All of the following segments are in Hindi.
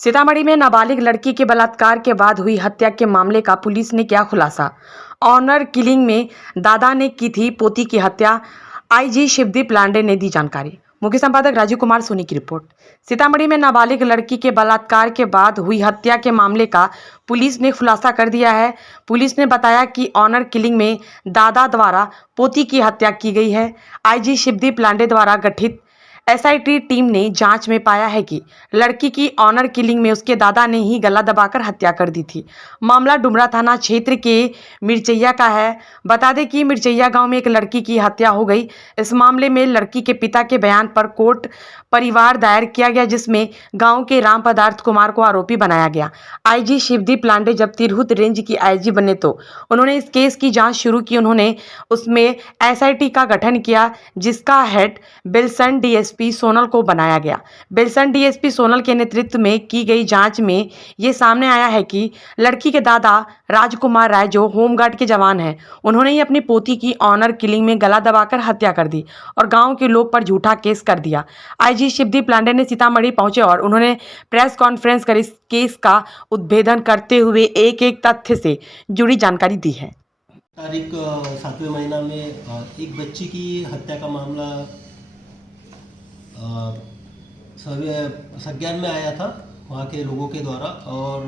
सीतामढ़ी में नाबालिग लड़की के बलात्कार के बाद हुई हत्या के मामले का पुलिस ने किया खुलासा। ऑनर किलिंग में दादा ने की थी पोती की हत्या। आईजी शिवदीप लांडे ने दी जानकारी। मुख्य संपादक राजीव कुमार सोनी की रिपोर्ट। सीतामढ़ी में नाबालिग लड़की के बलात्कार के बाद हुई हत्या के मामले का पुलिस ने खुलासा कर दिया है। पुलिस ने बताया कि ऑनर किलिंग में दादा द्वारा पोती की हत्या की गई है। आईजी शिवदीप लांडे द्वारा गठित एसआईटी टीम ने जांच में पाया है कि लड़की की ऑनर किलिंग में उसके दादा ने ही गला दबाकर हत्या कर दी थी। मामला डुमरा थाना क्षेत्र के मिर्चैया का है। बता दें कि मिर्चैया गांव में एक लड़की की हत्या हो गई। इस मामले में लड़की के पिता के बयान पर कोर्ट परिवार दायर किया गया, जिसमें गांव के राम पदार्थ कुमार को आरोपी बनाया गया। आईजी शिवदीप लांडे जब तिरहुत रेंज की आईजी बने तो उन्होंने इस केस की जांच शुरू की। उन्होंने उसमें एसआईटी का गठन किया, जिसका हेड बेलसन डीएसपी सोनल को बनाया गया। बेलसन डीएसपी सोनल के नेतृत्व में की गई जांच में ये सामने आया है कि लड़की के दादा राजकुमार राय, जो होमगार्ड के जवान हैं, उन्होंने ही अपनी पोती की ऑनर किलिंग में गला दबाकर हत्या कर दी और गांव के लोग पर झूठा केस कर दिया। आईजी शिवदीप लांडे ने सीतामढ़ी पहुंचे और उन्होंने प्रेस कॉन्फ्रेंस कर इस केस का उद्भेदन करते हुए एक एक तथ्य से जुड़ी जानकारी दी है। तारीख 7वें महीना में एक बच्ची की हत्या का मामला संज्ञान में आया था वहाँ के लोगों के द्वारा, और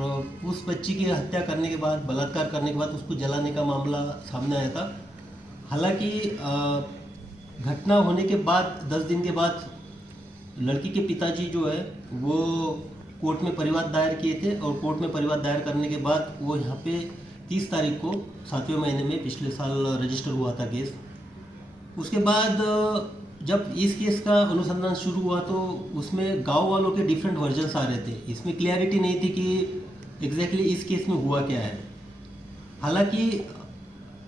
उस बच्ची की हत्या करने के बाद, बलात्कार करने के बाद उसको जलाने का मामला सामने आया था। हालांकि घटना होने के बाद 10 दिन के बाद लड़की के पिताजी जो है वो कोर्ट में परिवाद दायर किए थे, और कोर्ट में परिवाद दायर करने के बाद वो यहाँ पे 30 तारीख को 7वें महीने में पिछले साल रजिस्टर हुआ था केस। उसके बाद जब इस केस का अनुसंधान शुरू हुआ तो उसमें गांव वालों के डिफरेंट वर्जन्स आ रहे थे। इसमें क्लियरिटी नहीं थी कि एग्जैक्टली इस केस में हुआ क्या है। हालांकि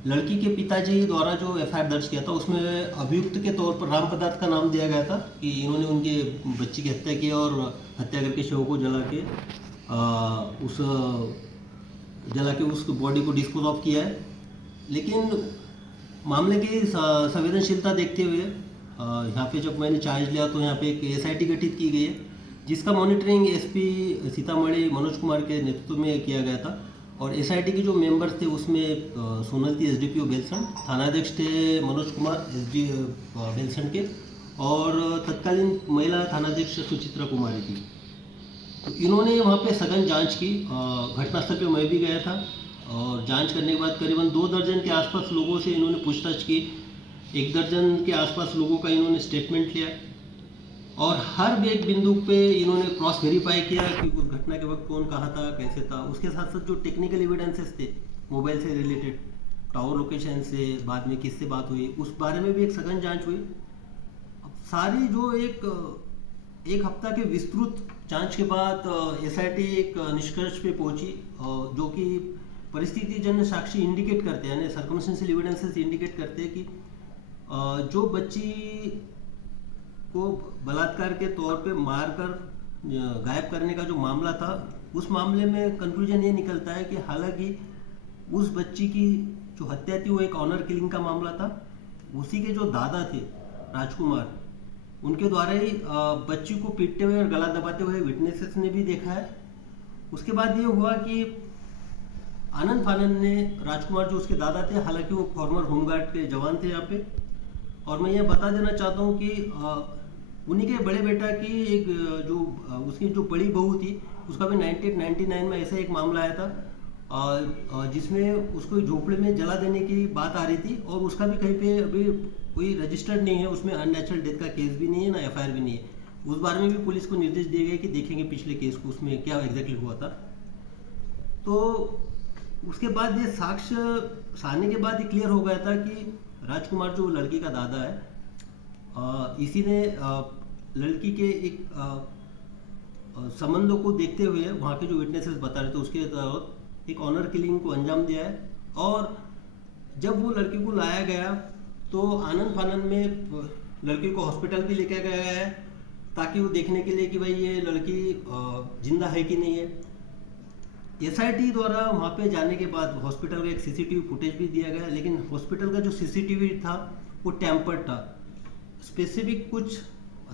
लड़की के पिताजी द्वारा जो एफआईआर दर्ज किया था उसमें अभियुक्त के तौर पर राम पदार्थ का नाम दिया गया था कि इन्होंने उनके बच्ची की हत्या की और हत्या करके शव को जला के उस बॉडी को डिस्पोज ऑफ किया है। लेकिन मामले की संवेदनशीलता देखते हुए यहाँ पे जब मैंने चार्ज लिया तो यहाँ पे एक एसआईटी गठित की गई है, जिसका मॉनिटरिंग एसपी सीतामढ़ी मनोज कुमार के नेतृत्व में किया गया था। और एसआईटी के जो मेंबर्स थे उसमें सोनल थी एसडीपीओ बेलसंड, थानाध्यक्ष थे मनोज कुमार एसडी बेलसंड के, और तत्कालीन महिला थानाध्यक्ष सुचित्रा कुमारी थी। तो इन्होंने वहाँ पे सघन जांच की। घटनास्थल पे मैं भी गया था, और जांच करने के बाद करीबन 2 दर्जन के आसपास लोगों से इन्होंने पूछताछ की। 1 दर्जन के आसपास लोगों का इन्होंने स्टेटमेंट लिया, और हर एक बिंदु पे इन्होंने क्रॉस वेरीफाई किया कि उस घटना के वक्त कौन कहाँ था, कैसे था। उसके साथ साथ जो टेक्निकल एविडेंसेस थे मोबाइल से रिलेटेड, टावर लोकेशन से, बाद में किससे बात हुई, उस बारे में भी एक सघन जांच हुई। अब सारी जो एक हफ्ता के विस्तृत जांच के बाद एसआईटी एक निष्कर्ष पे पहुंची, जो कि परिस्थिति जन्य साक्षी इंडिकेट करते हैं, यानी सर्कमस्टेंशियल एविडेंसेस इंडिकेट करते हैं कि जो बच्ची को बलात्कार के तौर पे मारकर गायब करने का जो मामला था, उस मामले में कंक्लूजन ये निकलता है कि हालांकि उस बच्ची की जो हत्या थी वो एक ऑनर किलिंग का मामला था। उसी के जो दादा थे राजकुमार, उनके द्वारा ही बच्ची को पीटते हुए और गला दबाते हुए विटनेसेस ने भी देखा है। उसके बाद ये हुआ कि आनंद फानंद ने, राजकुमार जो उसके दादा थे, हालांकि वो फॉर्मर होमगार्ड के जवान थे यहाँ पे, और मैं ये बता देना चाहता हूँ कि उन्हीं के बड़े बेटा की एक जो उसकी जो बड़ी बहू थी, उसका भी 1999 में ऐसा एक मामला आया था जिसमें उसको झोपड़े में जला देने की बात आ रही थी, और उसका भी कहीं पे अभी कोई रजिस्टर्ड नहीं है, उसमें अननेचुरल डेथ का केस भी नहीं है, ना एफआईआर भी नहीं है। उस बारे में भी पुलिस को निर्देश दिए गए कि देखेंगे पिछले केस को, उसमें क्या एग्जैक्टली हुआ था। तो उसके बाद ये साक्ष्य आने के बाद ये क्लियर हो गया था कि राजकुमार जो लड़की का दादा है, इसी ने लड़की के एक संबंधों को देखते हुए वहाँ के जो विटनेसेस बता रहे थे उसके तहत एक ऑनर किलिंग को अंजाम दिया है। और जब वो लड़की को लाया गया तो आनंद फानंद में लड़की को हॉस्पिटल भी लेके गया है, ताकि वो देखने के लिए कि भाई ये लड़की जिंदा है कि नहीं है। एसआईटी द्वारा वहाँ पे जाने के बाद हॉस्पिटल का एक सीसीटीवी फुटेज भी दिया गया, लेकिन हॉस्पिटल का जो सीसीटीवी था वो टेम्पर्ड था। स्पेसिफिक कुछ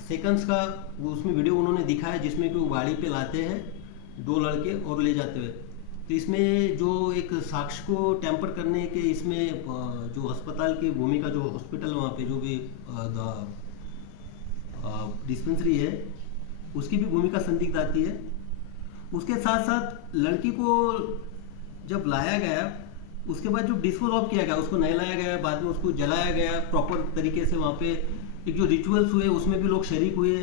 सेकंड्स का वो उसमें वीडियो उन्होंने दिखाया जिसमें कि वो गाड़ी पे लाते हैं 2 लड़के और ले जाते हुए। तो इसमें जो एक साक्ष्य को टैंपर करने के इसमें जो अस्पताल की भूमिका, जो हॉस्पिटल वहाँ पे जो भी डिस्पेंसरी है उसकी भी भूमिका संदिग्ध आती है। उसके साथ साथ लड़की को जब लाया गया उसके बाद जो डिस्पोज ऑफ किया गया, उसको नहीं लाया गया, बाद में उसको जलाया गया प्रॉपर तरीके से। वहाँ पे एक जो रिचुअल्स हुए उसमें भी लोग शरीक हुए,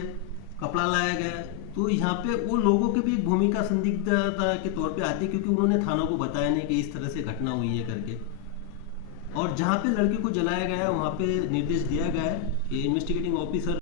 कपड़ा लाया गया। तो यहाँ पे वो लोगों की भी एक भूमिका संदिग्धता के तौर पे आती है, क्योंकि उन्होंने थानों को बताया नहीं कि इस तरह से घटना हुई है करके। और जहाँ पे लड़की को जलाया गया है वहाँ पे निर्देश दिया गया है कि इन्वेस्टिगेटिंग ऑफिसर